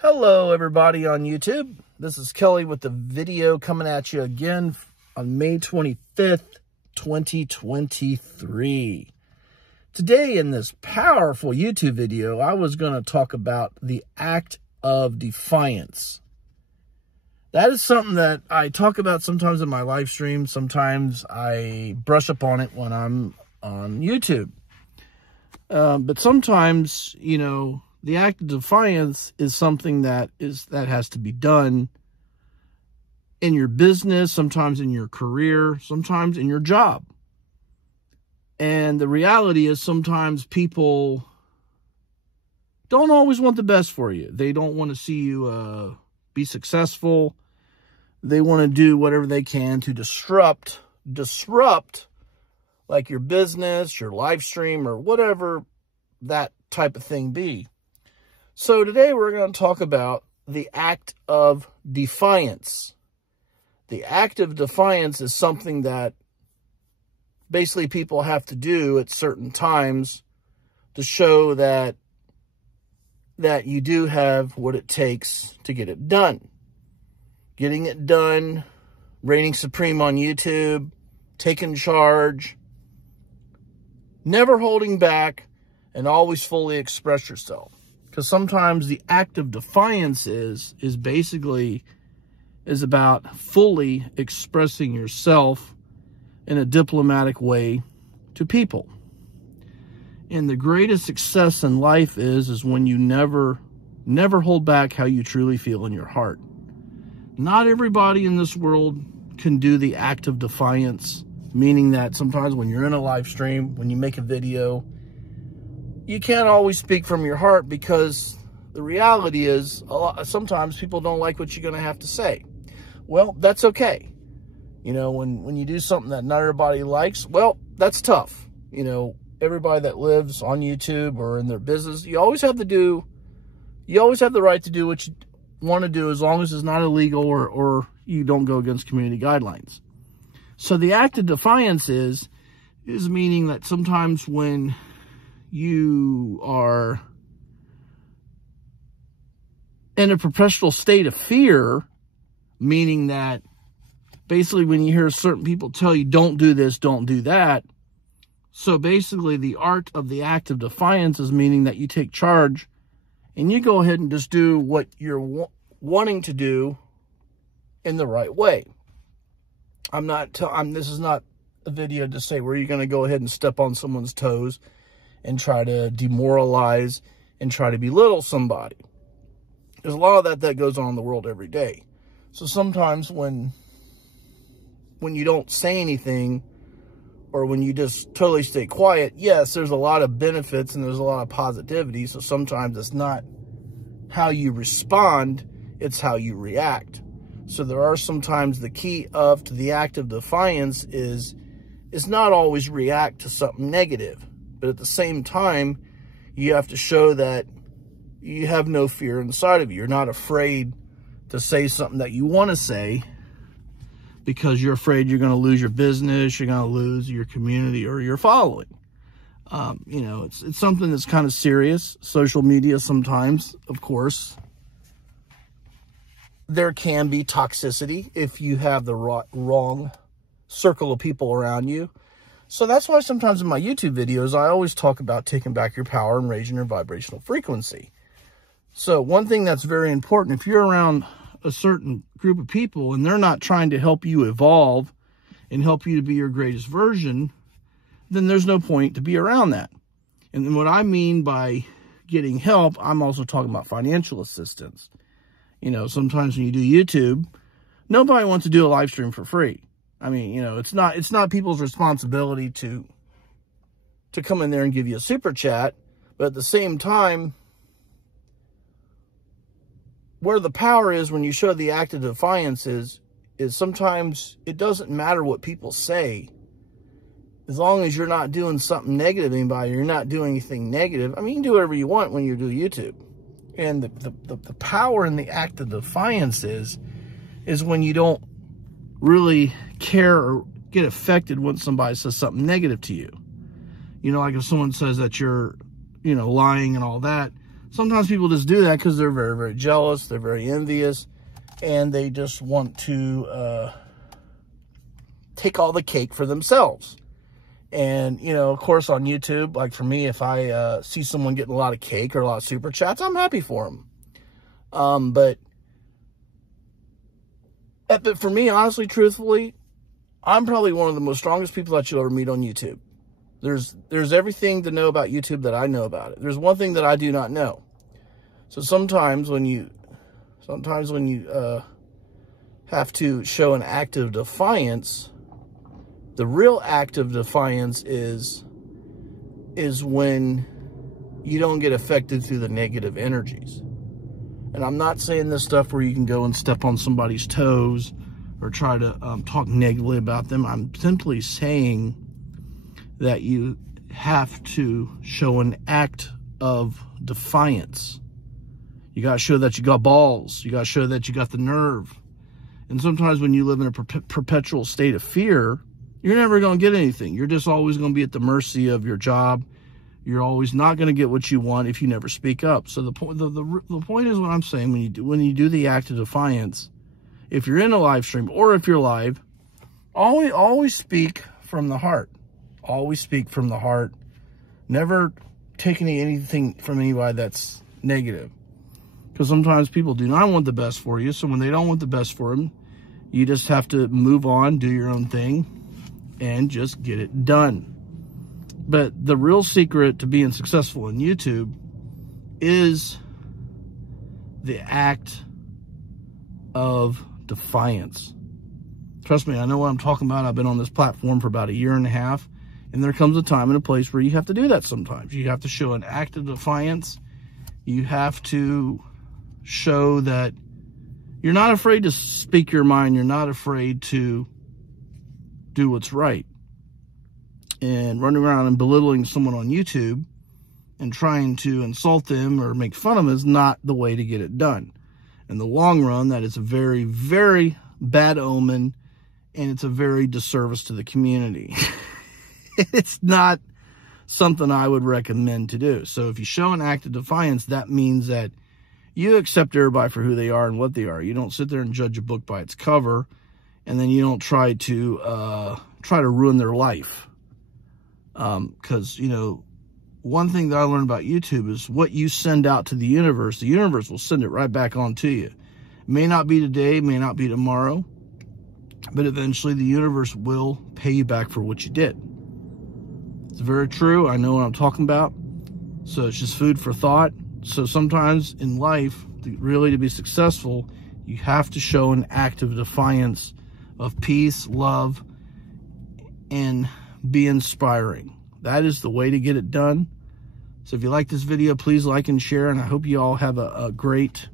Hello everybody on YouTube. This is Kelly with the video coming at you again on May 25th, 2023. Today in this powerful YouTube video, I was going to talk about the Act of Defiance. That is something that I talk about sometimes in my live stream. Sometimes I brush up on it when I'm on YouTube. But sometimes, the Act of Defiance is something that has to be done in your business, sometimes in your career, sometimes in your job. And the reality is sometimes people don't always want the best for you. They don't want to see you be successful. They want to do whatever they can to disrupt like your business, your live stream, or whatever that type of thing be. So today we're going to talk about the Act of Defiance. The Act of Defiance is something that basically people have to do at certain times to show that you do have what it takes to get it done. Getting it done, reigning supreme on YouTube, taking charge, never holding back, and always fully express yourself. Because sometimes the Act of Defiance is about fully expressing yourself in a diplomatic way to people. And the greatest success in life is when you never hold back how you truly feel in your heart. Not everybody in this world can do the Act of Defiance, meaning that sometimes when you're in a live stream, when you make a video, you can't always speak from your heart, because the reality is sometimes people don't like what you're going to have to say. Well, that's okay. When you do something that not everybody likes, well, that's tough. Everybody that lives on YouTube or in their business, you always have the right to do what you want to do, as long as it's not illegal or you don't go against community guidelines. So the Act of Defiance is meaning that sometimes when you are in a perpetual state of fear, meaning that basically when you hear certain people tell you, don't do this, don't do that. So basically the art of the Act of Defiance is meaning that you take charge and you go ahead and just do what you're wanting to do in the right way. This is not a video to say where you're going to go ahead and step on someone's toes and try to demoralize and try to belittle somebody. There's a lot of that goes on in the world every day. So sometimes when you don't say anything, or when you just totally stay quiet, yes, there's a lot of benefits and there's a lot of positivity. So sometimes it's not how you respond, it's how you react. So there are sometimes the key to the Act of Defiance is not always react to something negative. But at the same time, you have to show that you have no fear inside of you. You're not afraid to say something that you want to say, because you're afraid you're going to lose your business, you're going to lose your community or your following. It's something that's kind of serious. Social media sometimes, of course, there can be toxicity if you have the wrong circle of people around you. So that's why sometimes in my YouTube videos, I always talk about taking back your power and raising your vibrational frequency. So one thing that's very important, if you're around a certain group of people and they're not trying to help you evolve and help you to be your greatest version, then there's no point to be around that. And then what I mean by getting help, I'm also talking about financial assistance. Sometimes when you do YouTube, nobody wants to do a live stream for free. I mean, it's not people's responsibility to come in there and give you a super chat, but at the same time, where the power is when you show the Act of Defiance is sometimes it doesn't matter what people say, as long as you're not doing something negative to anybody, you're not doing anything negative. I mean, you can do whatever you want when you do YouTube. And the power in the Act of Defiance is when you don't really care or get affected when somebody says something negative to you. Like if someone says that you're, lying and all that, sometimes people just do that because they're very, very jealous. They're very envious. And they just want to take all the cake for themselves. And, you know, of course, on YouTube, like for me, if I see someone getting a lot of cake or a lot of super chats, I'm happy for them. But for me, honestly, truthfully, I'm probably one of the most strongest people that you'll ever meet on YouTube. There's everything to know about YouTube that I know about it. There's one thing that I do not know. So sometimes when you have to show an act of defiance, the real act of defiance is when you don't get affected through the negative energies. And I'm not saying this stuff where you can go and step on somebody's toes or try to talk negatively about them. I'm simply saying that you have to show an act of defiance. You got to show that you got balls. You got to show that you got the nerve. And sometimes when you live in a perpetual state of fear, you're never going to get anything. You're just always going to be at the mercy of your job. You're always not going to get what you want if you never speak up. So the point is what I'm saying, when you do the act of defiance, if you're in a live stream or if you're live, always speak from the heart. Always speak from the heart. Never take anything from anybody that's negative. Because sometimes people do not want the best for you. So when they don't want the best for them, you just have to move on, do your own thing, and just get it done. But the real secret to being successful in YouTube is the act of defiance. Trust me, I know what I'm talking about. I've been on this platform for about 1.5 years, and there comes a time and a place where you have to do that sometimes. You have to show an act of defiance. You have to show that you're not afraid to speak your mind. You're not afraid to do what's right. And running around and belittling someone on YouTube and trying to insult them or make fun of them is not the way to get it done. In the long run, that is a very, very bad omen, and it's a very disservice to the community. It's not something I would recommend to do. So if you show an act of defiance, that means that you accept everybody for who they are and what they are. You don't sit there and judge a book by its cover, and then you don't try to ruin their life. Because, you know, one thing that I learned about YouTube is what you send out to the universe will send it right back on to you. It may not be today, may not be tomorrow, but eventually the universe will pay you back for what you did. It's very true. I know what I'm talking about. So it's just food for thought. So sometimes in life, really to be successful, you have to show an act of defiance, of peace, love, and be inspiring. That is the way to get it done. So if you like this video, please like and share, and I hope you all have a great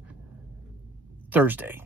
Thursday.